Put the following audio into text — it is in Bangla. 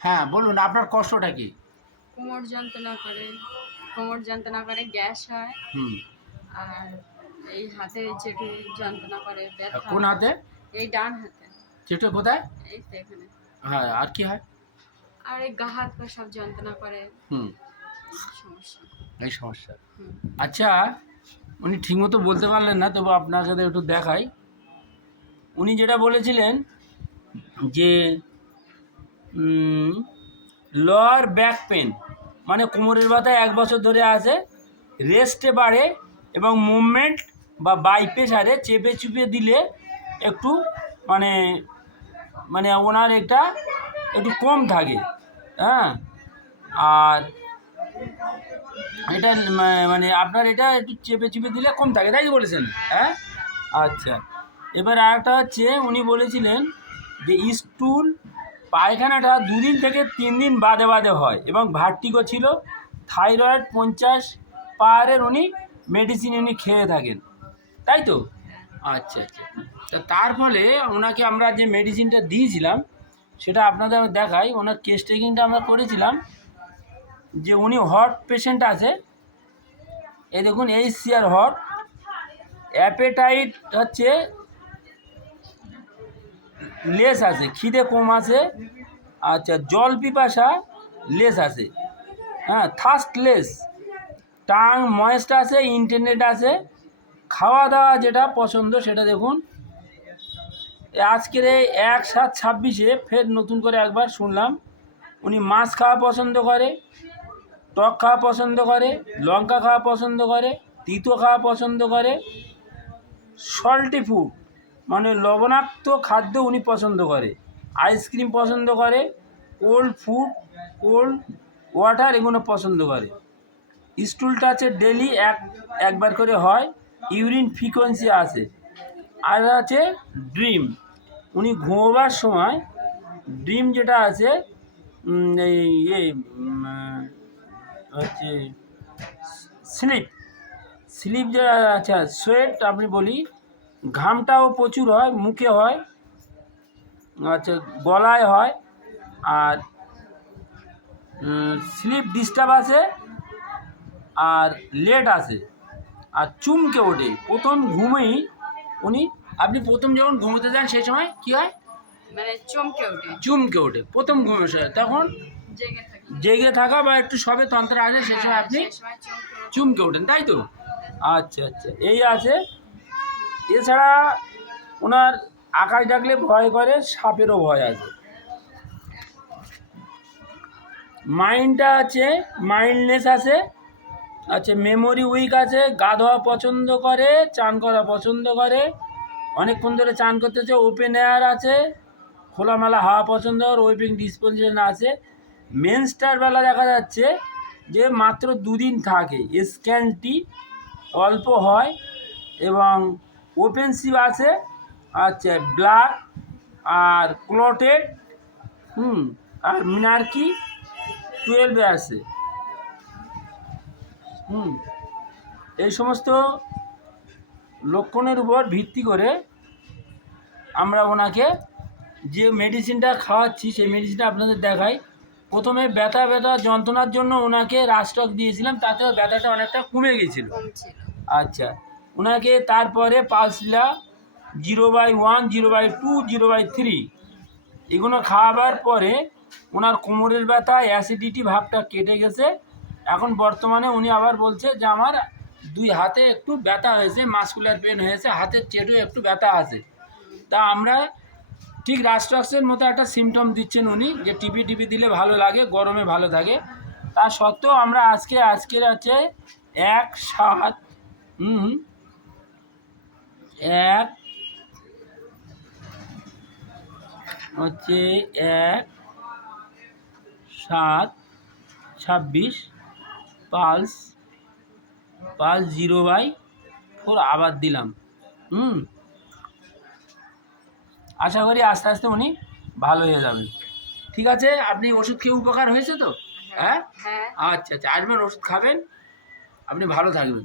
হ্যাঁ বলুন আপনার কষ্টটা কি? কোমর যন্ত্রণা করে, গ্যাস হয়। হুম। আর এই হাতে যেটু যন্ত্রণা করে, ব্যথা কোন হয়। হাতে? এই ডান হাতে। চেটে কোথায়? এই তো এখানে। হ্যাঁ, আর কি হয়? আর এই গা হাত পা সব যন্ত্রণা করে। হুম, সমস্যা। এই সমস্যা। হুম। আচ্ছা, উনি ঠিকমতো বলতে পারলেন না, তবু আপনাকে তো একটু দেখাই। উনি যেটা বলেছিলেন যে লোয়ার ব্যাক পেন, মানে কোমরের ব্যথা 1 বছর ধরে আছে, রেস্টে বাড়ে এবং মুভমেন্ট বা বাইপ্রেশারে চেপে চুপে দিলে একটু মানে মানে ওনার এটা একটু কম থাকে। হ্যাঁ, আর এটা মানে আপনার এটা একটু চেপে চুপে দিলে কম থাকে, তাই তো বলেছেন? হ্যাঁ, আচ্ছা। এবার আরেকটা হচ্ছে উনি বলেছিলেন যে স্টুল পায়খানাটা 2 দিন থেকে 3 দিন বাদে বাদে হয় এবং ভার্টিগো ছিল, থাইরয়েড 50 পাওয়ারের উনি মেডিসিন উনি খেয়ে থাকেন, তাই তো? আচ্ছা আচ্ছা। তা তার ফলে ওনাকে আমরা যে মেডিসিনটা দিয়েছিলাম সেটা আপনাদের দেখাই। ওনার কেস টেকিংটা আমরা করেছিলাম যে উনি হট পেশেন্ট আছে, এই দেখুন HCR হট, অ্যাপেটাইট হচ্ছে লেস আছে, খিদে কম আছে, আচ্ছা জল পিপাসা লেস আছে, হ্যাঁ থার্স্ট লেস, টাং ময়েস্ট আছে, ইন্টারনেট আছে, খাওয়া দাওয়া যেটা পছন্দ সেটা দেখুন। আজকের এই 1/7/26 ফের নতুন করে একবার শুনলাম উনি মাছ খাওয়া পছন্দ করে, টক খাওয়া পছন্দ করে, লঙ্কা খাওয়া পছন্দ করে, তিতো খাওয়া পছন্দ করে, সল্টি ফুড মানে লবণাক্ত খাদ্য উনি পছন্দ করে, আইসক্রিম পছন্দ করে, কোল্ড ফুড, কোল্ড ওয়াটার এগুলো পছন্দ করে। স্টুল টাচে ডেলি একবার করে হয়, ইউরিন ফ্রিকোয়েন্সি আছে, আর আছে ড্রিম, উনি ঘুমোবার সময় ড্রিম যেটা আছে এই হচ্ছে স্লিপ, স্লিপ যে, আচ্ছা সোয়েট আপনি বলি, ঘামটাও প্রচুর হয়, মুখে হয়, আচ্ছা গলায় হয়, আর স্লিপ ডিস্টার্ব আছে, আর লেট আছে, আর চুমকে ওঠে প্রথম ঘুমেই উনি। আপনি প্রথম যখন ঘুমোতে যান সেই সময় কী হয়? মানে চমকে ওঠে। চুমকে ওঠে প্রথম ঘুমের সময়, তখন জেগে থাকা বা একটু সবে তন্ত্র আসে সেই সময় আপনি চুমকে ওঠেন, তাই তো? আচ্ছা আচ্ছা, এই আছে। এছাড়া ওনার আকাশ ডাকলে ভয় করে, সাপেরও ভয় আছে। মাইন্ডটা আছে মাইন্ডলেস আছে, আচ্ছা মেমোরি উইক আছে, গা ধোয়া পছন্দ করে, চান করা পছন্দ করে, অনেকক্ষণ ধরে চান করতেছে, ওপেন এয়ার আছে, খোলামেলা হাওয়া পছন্দ, ওয়েপিং ডিসপোজিশন আছে। মেন্সটার বেলা দেখা যাচ্ছে যে মাত্র 2 দিন থাকে, স্ক্যানটি অল্প হয় এবং ওপেনসিভ আছে, আচ্ছা ব্লাড আর ক্লটেড, আর মিনার্কি 12 আছে। এই সমস্ত লক্ষণের উপর ভিত্তি করে আমরা ওনাকে যে মেডিসিনটা খাওয়াচ্ছি সেই মেডিসিনটা আপনাদের দেখাই। প্রথমে ব্যথা যন্ত্রণার জন্য ওনাকে রাস্টক দিয়েছিলাম, তাতেও ব্যথাটা অনেকটা কমে গেছিল। আচ্ছা, ওনাকে তারপরে পালসিলা 0/1, 0/2, 0/3 এগুলো খাওয়াবার পরে ওনার কোমরের ব্যথা, অ্যাসিডিটি ভাবটা কেটে গেছে। এখন বর্তমানে উনি আবার বলছে যে আমার 2 হাতে একটু ব্যথা হয়েছে, মাসকুলার পেন হয়েছে, হাতের চেটু একটু ব্যথা আছে। তা আমরা ঠিক রাস্ট্রাক্সের মতো একটা সিমটম দিচ্ছেন উনি, যে টিপি দিলে ভালো লাগে, গরমে ভালো থাকে। তা সত্ত্বেও আমরা আজকের আছে 1/7 1 হচ্ছে 1/7/26 পালস 0/4 আবার দিলাম। আশা করি আস্তে আস্তে উনি ভালো হয়ে যাবেন। ঠিক আছে, আপনি ওষুধ খেয়ে উপকার হয়েছে তো? হ্যাঁ, আচ্ছা আচ্ছা, আসবেন, ওষুধ খাবেন, আপনি ভালো থাকবেন।